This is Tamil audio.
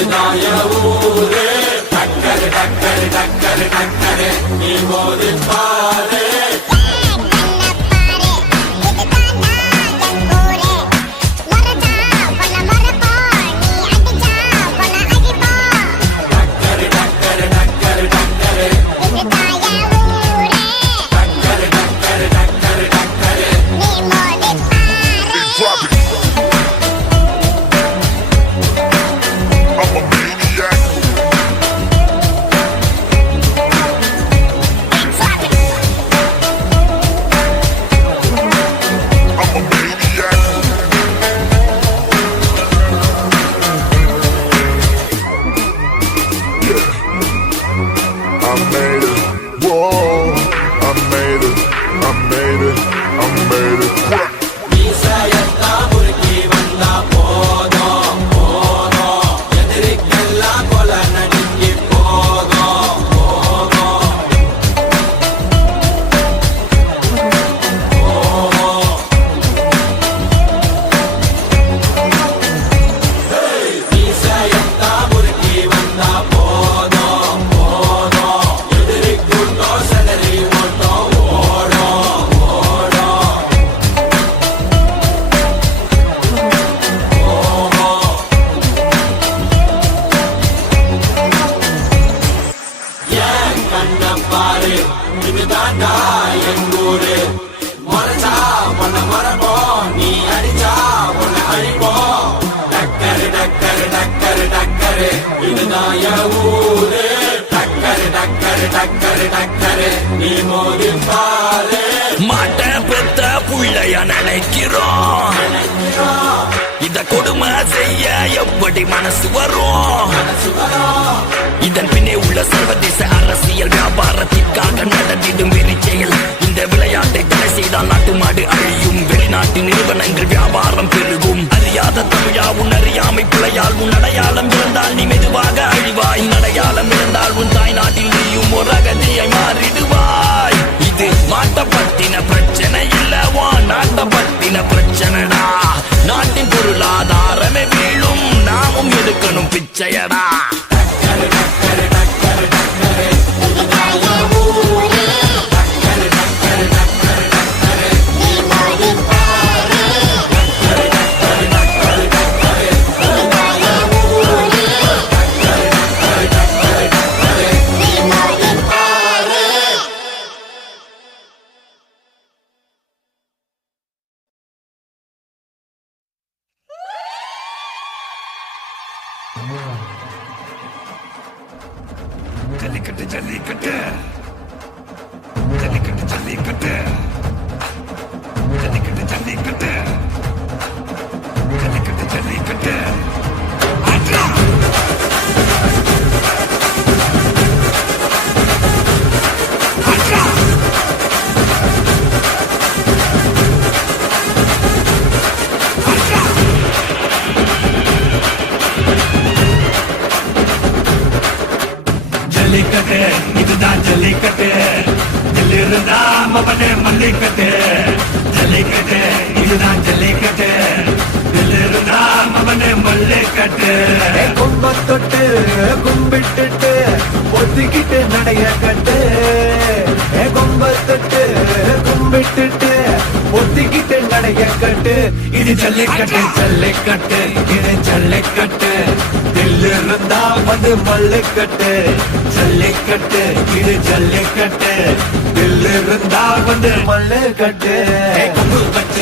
இதுதான் என் ஊரு. டக்கரு டக்கரு டக்கரு டக்கரு நீ மோதி பாரு. இதுதான்டா என் ஊரு. மறைச்சா உன்னை மறப்போம், நீ அடிச்சா உன்னை அழிப்போம். டக்கரு டக்கரு டக்கரு டக்கரு இதுதான் என் ஊரு. டக்கரு டக்கரு டக்கரு டக்கரு நீ மோதி பாரு. மாட்ட பெத்த புள்ளைய நினைக்கிறோம். இத கொடுமை செய்ய எப்படி மனசு வரும்? இதன் பின்னே உள்ள சர்வதேச அரசியல் வியாபாரத்திற்காக நடத்திடும் வெறிச்செயல். இந்த விளையாட்டை தடை செய்தால் நாட்டு மாடு அழியும். வெளிநாட்டு நிறுவனங்கள் வியாபாரம் பெருகும். அறியாத தமிழா உன் அறியாமை பிழையால் உன் அடையாளம் இருந்தால் நீ மெதுவாக அழிவாய். அடையாளம் இருந்தால் உன் தாய் நாட்டில் நீயும் ஒரு அகதியை மாறிடுவாய். இது மாட்ட பத்தின பிரச்சனை இல்லவா, நாட்ட பத்தின பிரச்சனைடா. நாட்டின் பொருளாதாரமே வீழும், நாமும் எடுக்கணும் பிச்சையடா. ஜல்லிக்கட்டு ஜல்லிக்கட்டு ஜல்லிக்கட்டு ஜல்லிக்கட்டு ஜல்லிக்கட்டு ஜல்லிக்கட்டு ஜல்லிக்கட்டு ஜல்லிக்கட்டு ஆட்ரா ஆட்ரா ஜல்லிக்கட்டு இதுதான் ஜல்லிக்கட்டு. தில்லிருந்தா மவனே மல்லிக்கட்டு. ஜல்லிக்கட்டு இதுதான் ஜல்லிக்கட்டு. தில்லிருந்தா மவனே மல்லிக்கட்டு. கும்ப தொட்டு கும்பிட்டுட்டு ஒத்திக்கிட்டு நடைய கட்டு. கும்ப தொட்டு கும்பிட்டுட்டு ஒத்திக்கிட்டு நடைய கட்டு. இது ஜல்லிக்கட்டு ஜல்லிக்கட்டு இது ஜல்லிக்கட்டு. தில்லிருந்தா வந்து மல்லிக்கட்டு. ஜல்லிக்கட்டு இது ஜல்லிக்கட்டு. தில்லிருந்தா வந்து மல்லிக்கட்டு. கொம்பு வச்ச